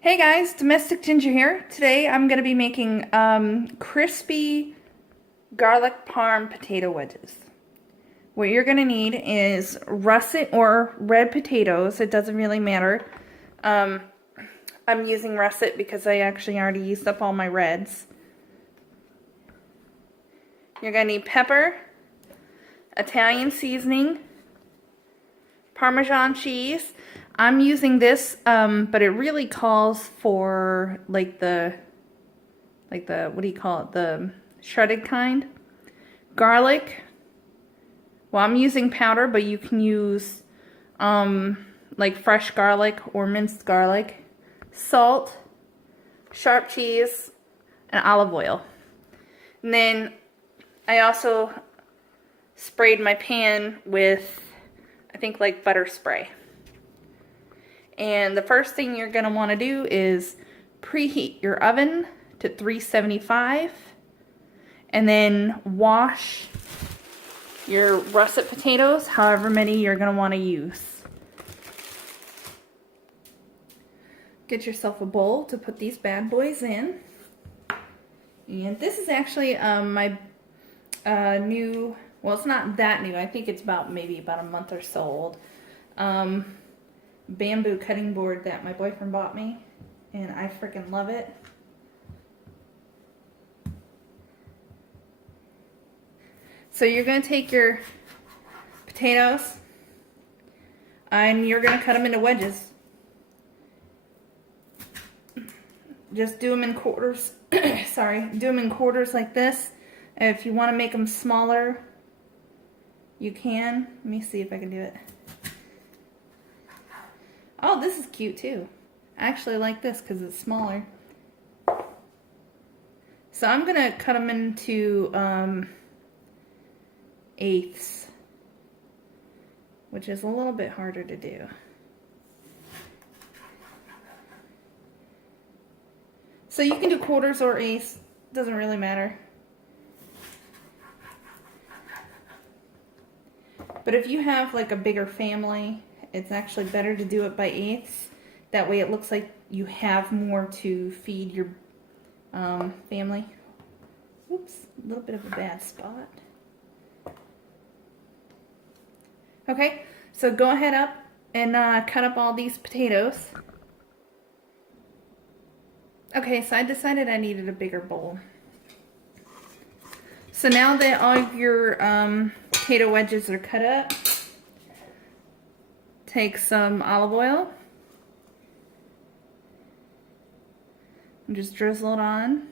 Hey guys, Domestic Ginger here. Today I'm going to be making crispy garlic parm potato wedges. What you're going to need is russet or red potatoes. It doesn't really matter. I'm using russet because I actually already used up all my reds. You're going to need pepper, Italian seasoning, Parmesan cheese. I'm using this, but it really calls for like the what do you call it? The shredded kind. Garlic. Well, I'm using powder, but you can use like fresh garlic or minced garlic. Salt, sharp cheese, and olive oil. And then I also sprayed my pan with, I think, like butter spray. And the first thing you're going to want to do is preheat your oven to 375 and then wash your russet potatoes, however many you're going to want to use. Get yourself a bowl to put these bad boys in. And this is actually my new, well, it's not that new. I think it's maybe about a month or so old. Bamboo cutting board that my boyfriend bought me, and I freaking love it. So you're going to take your potatoes and you're going to cut them into wedges. Just do them in quarters. Sorry, do them in quarters like this. If you want to make them smaller, you can. Let me see if I can do it. Oh, this is cute too. I actually like this because it's smaller. So I'm going to cut them into eighths, which is a little bit harder to do. So you can do quarters or eighths, doesn't really matter. But if you have like a bigger family, it's actually better to do it by eighths. That way it looks like you have more to feed your family. Oops, a little bit of a bad spot. Okay, so go ahead up and cut up all these potatoes. Okay, so I decided I needed a bigger bowl. So now that all of your potato wedges are cut up, take some olive oil and just drizzle it on.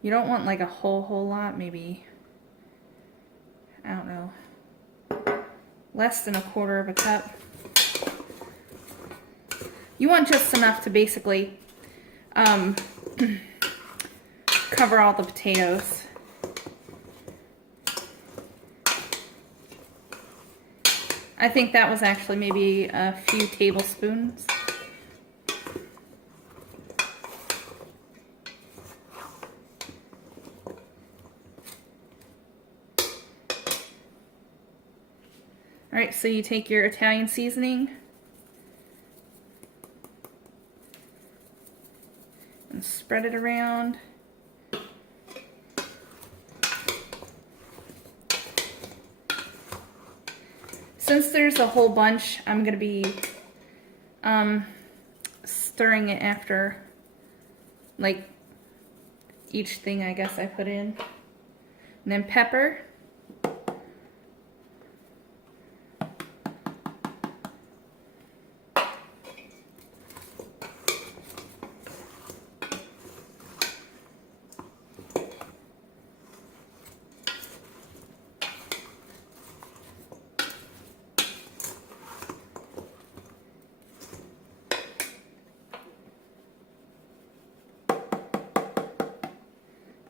You don't want like a whole lot, maybe, I don't know, less than a quarter of a cup. You want just enough to basically cover all the potatoes. I think that was actually maybe a few tablespoons. Alright, so you take your Italian seasoning and spread it around. Since there's a whole bunch, I'm going to be stirring it after, like, each thing I guess I put in. And then pepper.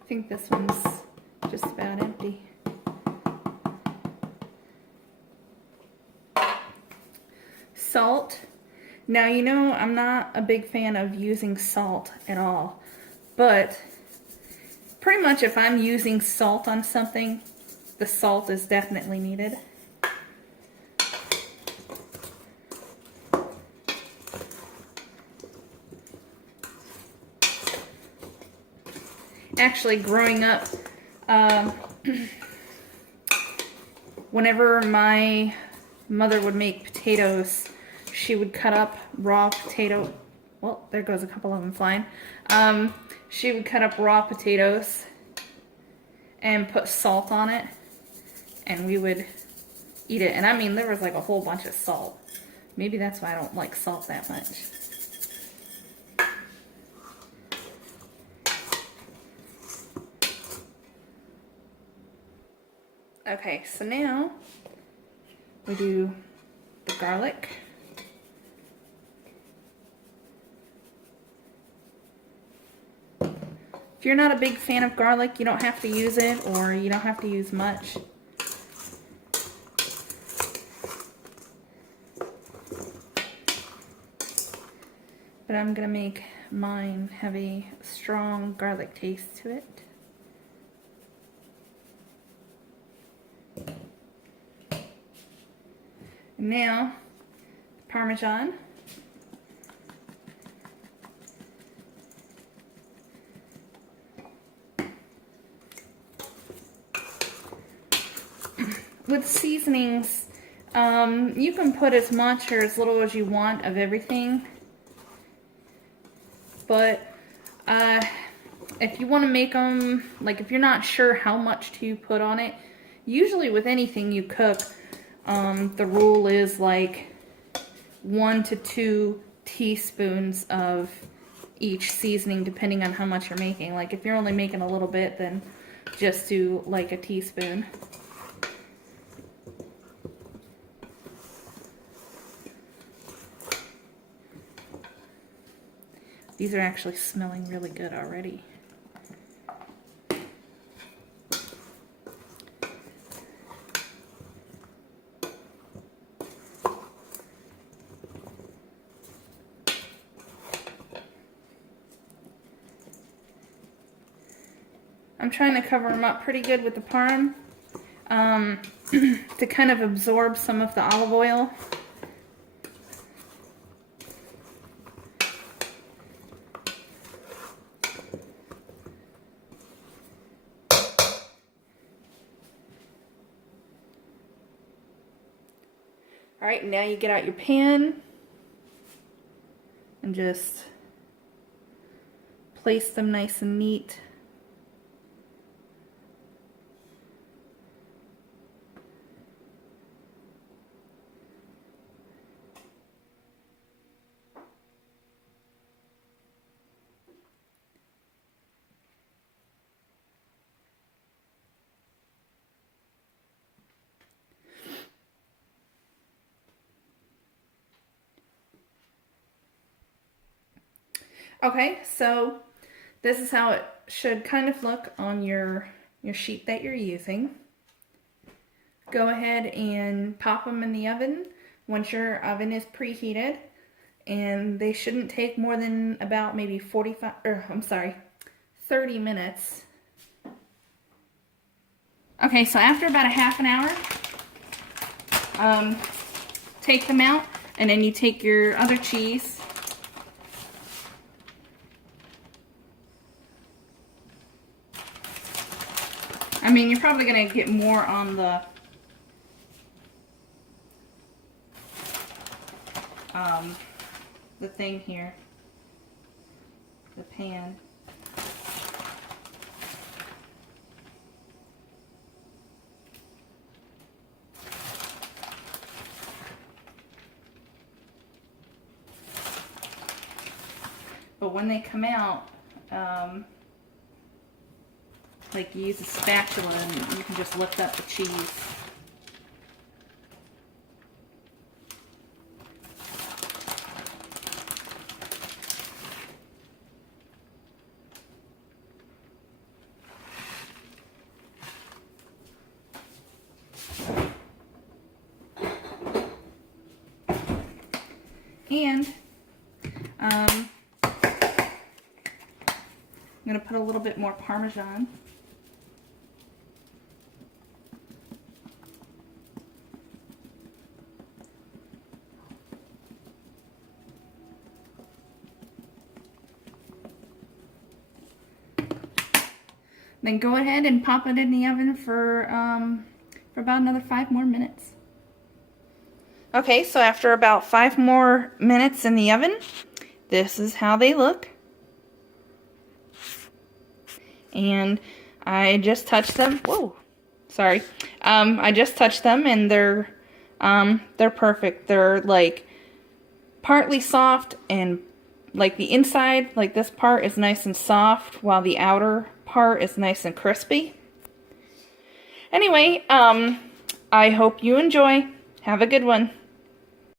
I think this one's just about empty. Salt. Now, you know, I'm not a big fan of using salt at all, but pretty much if I'm using salt on something, the salt is definitely needed. Actually, growing up, whenever my mother would make potatoes, she would cut up raw potato. Well, there goes a couple of them flying. She would cut up raw potatoes and put salt on it, and we would eat it. And I mean, there was like a whole bunch of salt. Maybe that's why I don't like salt that much. Okay, so now we do the garlic. If you're not a big fan of garlic, you don't have to use it, or you don't have to use much. But I'm gonna make mine have a strong garlic taste to it. Now, Parmesan. With seasonings, you can put as much or as little as you want of everything. But if you want to make them, like if you're not sure how much to put on it, usually with anything you cook, the rule is like 1 to 2 teaspoons of each seasoning, depending on how much you're making. Like if you're only making a little bit, then just do like a teaspoon. These are actually smelling really good already. I'm trying to cover them up pretty good with the Parm to kind of absorb some of the olive oil. All right, now you get out your pan and just place them nice and neat. Okay, so this is how it should kind of look on your sheet that you're using. Go ahead and pop them in the oven once your oven is preheated, and they shouldn't take more than about maybe 30 minutes. Okay, so after about a half an hour, take them out, and then you take your other cheese. I mean, you're probably going to get more on the thing here, the pan. But when they come out, like you use a spatula and you can just lift up the cheese. And I'm going to put a little bit more Parmesan. Then go ahead and pop it in the oven for about another 5 more minutes. Okay, so after about 5 more minutes in the oven, this is how they look. And I just touched them. Whoa, sorry. I just touched them, and they're perfect. They're like partly soft, and like the inside, like this part is nice and soft, while the outer part is nice and crispy. Anyway, I hope you enjoy. Have a good one.